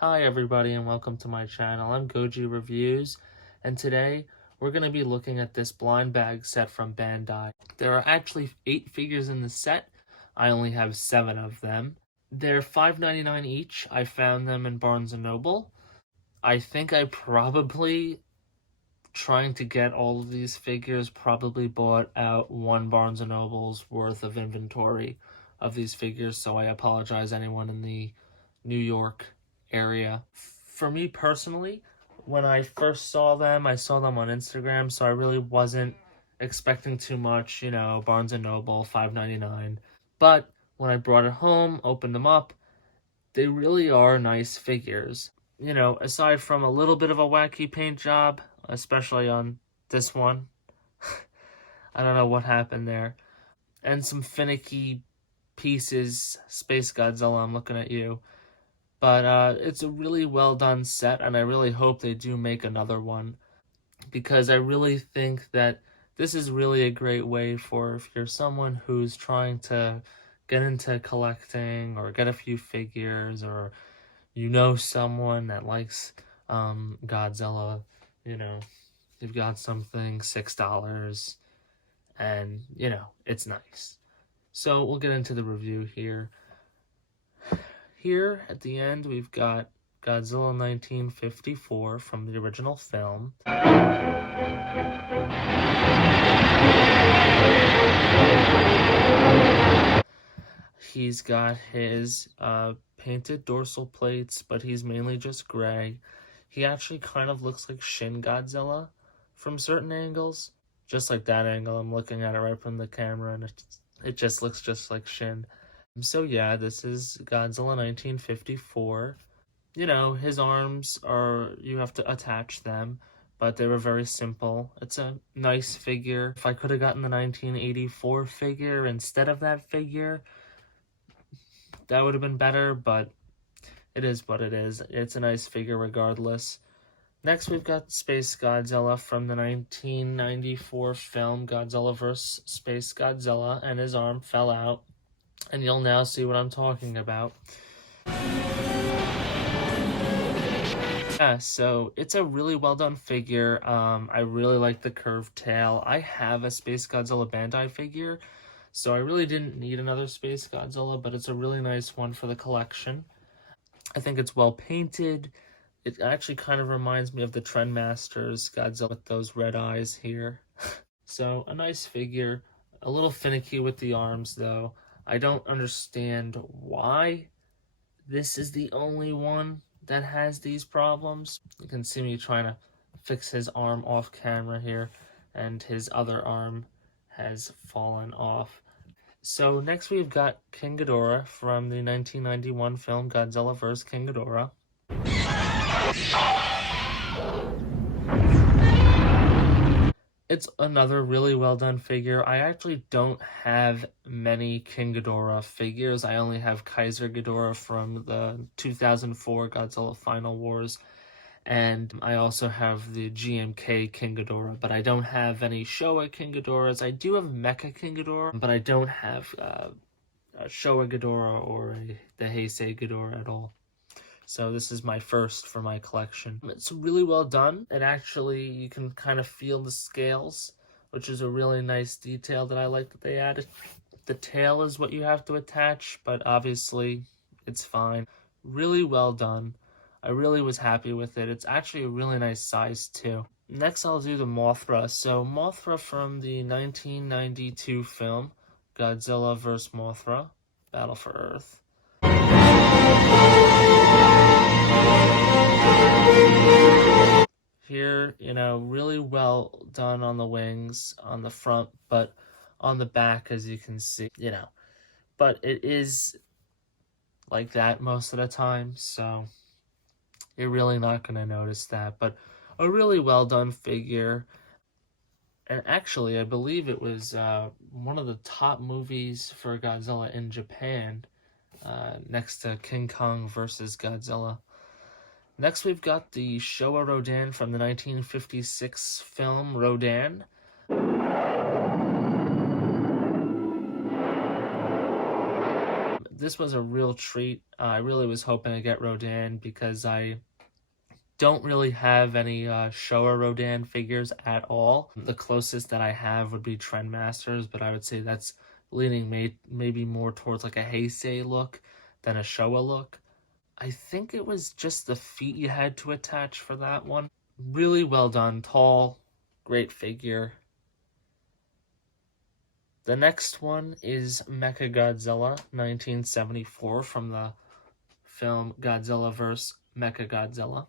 Hi everybody and welcome to my channel. I'm Goji Reviews, and today we're going to be looking at this blind bag set from Bandai. There are actually 8 figures in the set. I only have 7 of them. They're $5.99 each. I found them in Barnes & Noble. I think I probably, trying to get all of these figures, probably bought out one Barnes & Noble's worth of inventory of these figures, so I apologize anyone in the New York area. For me personally, when I first saw them, I saw them on Instagram, so I really wasn't expecting too much, Barnes & Noble, $5.99. But when I brought it home, opened them up, they really are nice figures. Aside from a little bit of a wacky paint job, especially on this one, I don't know what happened there, and some finicky pieces. Space Godzilla, I'm looking at you. But it's a really well done set, and I really hope they do make another one, because I really think that this is really a great way for if you're someone who's trying to get into collecting or get a few figures, or someone that likes Godzilla, you've got something $6 and it's nice. So we'll get into the review here. Here at the end, we've got Godzilla 1954 from the original film. He's got his painted dorsal plates, but he's mainly just gray. He actually kind of looks like Shin Godzilla from certain angles. Just like that angle, I'm looking at it right from the camera, and it just looks just like Shin. So yeah, this is Godzilla 1954. His arms you have to attach them, but they were very simple. It's a nice figure. If I could have gotten the 1984 figure instead of that figure, that would have been better, but it is what it is. It's a nice figure regardless. Next, we've got Space Godzilla from the 1994 film Godzilla vs. Space Godzilla, and his arm fell out. And you'll now see what I'm talking about. Yeah, so it's a really well done figure. I really like the curved tail. I have a Space Godzilla Bandai figure, so I really didn't need another Space Godzilla, but it's a really nice one for the collection. I think it's well painted. It actually kind of reminds me of the Trendmasters Godzilla with those red eyes here. So a nice figure, a little finicky with the arms though. I don't understand why this is the only one that has these problems. You can see me trying to fix his arm off camera here, and his other arm has fallen off. So next we've got King Ghidorah from the 1991 film Godzilla vs. King Ghidorah. It's another really well done figure. I actually don't have many King Ghidorah figures. I only have Kaiser Ghidorah from the 2004 Godzilla Final Wars. And I also have the GMK King Ghidorah, but I don't have any Showa King Ghidorahs. I do have Mecha King Ghidorah, but I don't have a Showa Ghidorah or the Heisei Ghidorah at all. So this is my first for my collection. It's really well done. And actually, you can kind of feel the scales, which is a really nice detail that I like that they added. The tail is what you have to attach, but obviously it's fine. Really well done. I really was happy with it. It's actually a really nice size too. Next, I'll do the Mothra. So Mothra from the 1992 film Godzilla vs. Mothra, Battle for Earth. Here, really well done on the wings, on the front, but on the back, as you can see, but it is like that most of the time, so you're really not going to notice that. But a really well done figure. And actually, I believe it was one of the top movies for Godzilla in Japan, next to King Kong vs. Godzilla. Next, we've got the Showa Rodan from the 1956 film Rodan. this was a real treat. I really was hoping to get Rodan because I don't really have any Showa Rodan figures at all. The closest that I have would be Trendmasters, but I would say that's leaning maybe more towards like a Heisei look than a Showa look. I think it was just the feet you had to attach for that one. Really well done, tall, great figure. The next one is Mechagodzilla 1974 from the film Godzilla vs. Mechagodzilla.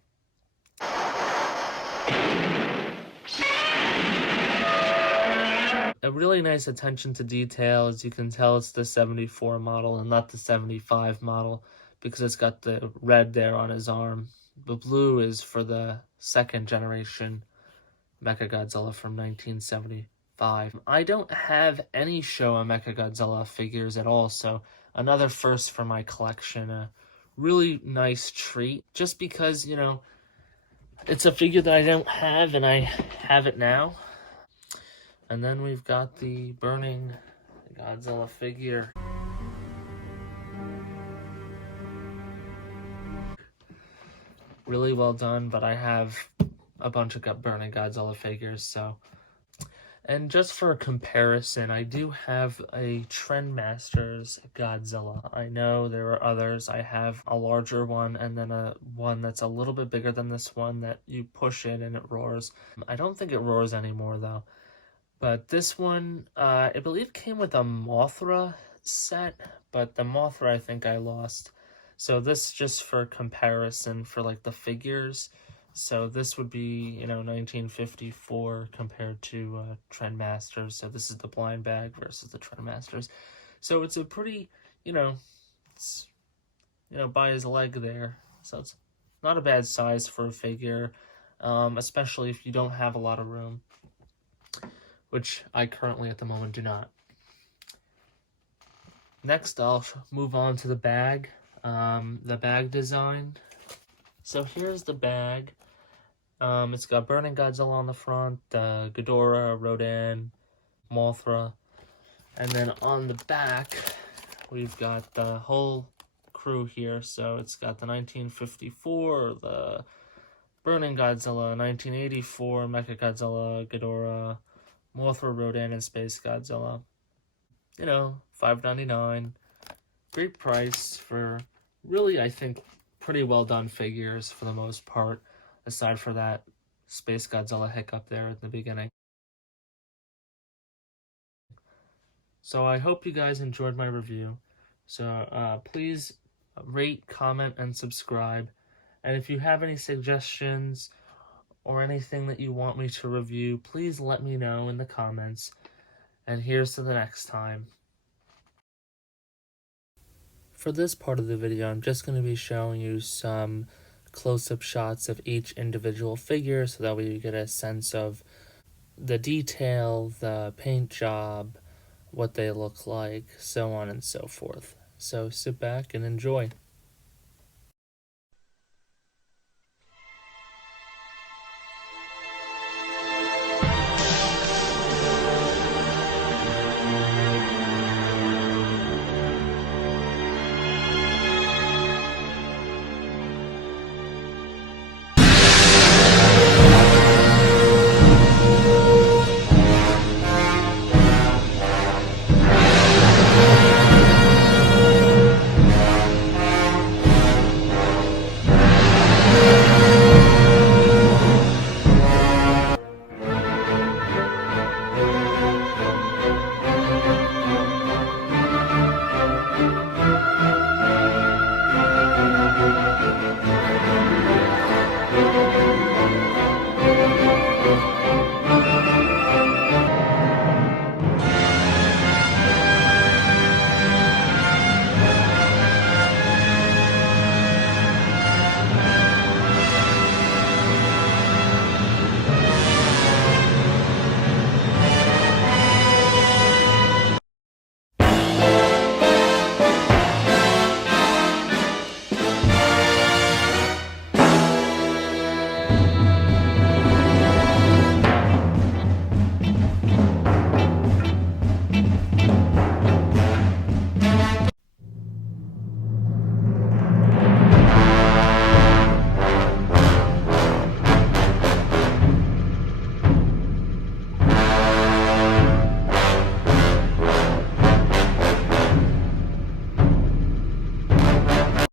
A really nice attention to detail. As you can tell, it's the 74 model and not the 75 model because it's got the red there on his arm. The blue is for the second generation Mechagodzilla from 1975. I don't have any Showa Mechagodzilla figures at all, so another first for my collection. A really nice treat, just because, you know, it's a figure that I don't have and I have it now. And then we've got the burning Godzilla figure. Really well done, but I have a bunch of burning Godzilla figures, so. And just for a comparison, I do have a Trendmasters Godzilla. I know there are others. I have a larger one and then a one that's a little bit bigger than this one that you push in and it roars. I don't think it roars anymore though. But this one, I believe came with a Mothra set, but the Mothra I think I lost. So this just for comparison for like the figures. So this would be, you know, 1954 compared to Trendmasters. So this is the blind bag versus the Trendmasters. So it's a pretty, you know, it's, you know, by his leg there. So it's not a bad size for a figure, especially if you don't have a lot of room, which I currently at the moment do not. Next, I'll move on to the bag. The bag design. So here's the bag. It's got Burning Godzilla on the front, Ghidorah, Rodan, Mothra, and then on the back, we've got the whole crew here. So it's got the 1954, the Burning Godzilla, 1984, Mechagodzilla, Ghidorah, Mothra, Rodan, and Space Godzilla. You know, $5.99. Great price for really, I think, pretty well done figures for the most part, aside for that Space Godzilla hiccup there at the beginning. So I hope you guys enjoyed my review. So please rate, comment, and subscribe. And if you have any suggestions or anything that you want me to review, please let me know in the comments. And here's to the next time. For this part of the video, I'm just going to be showing you some close-up shots of each individual figure so that way you get a sense of the detail, the paint job, what they look like, so on and so forth. So sit back and enjoy.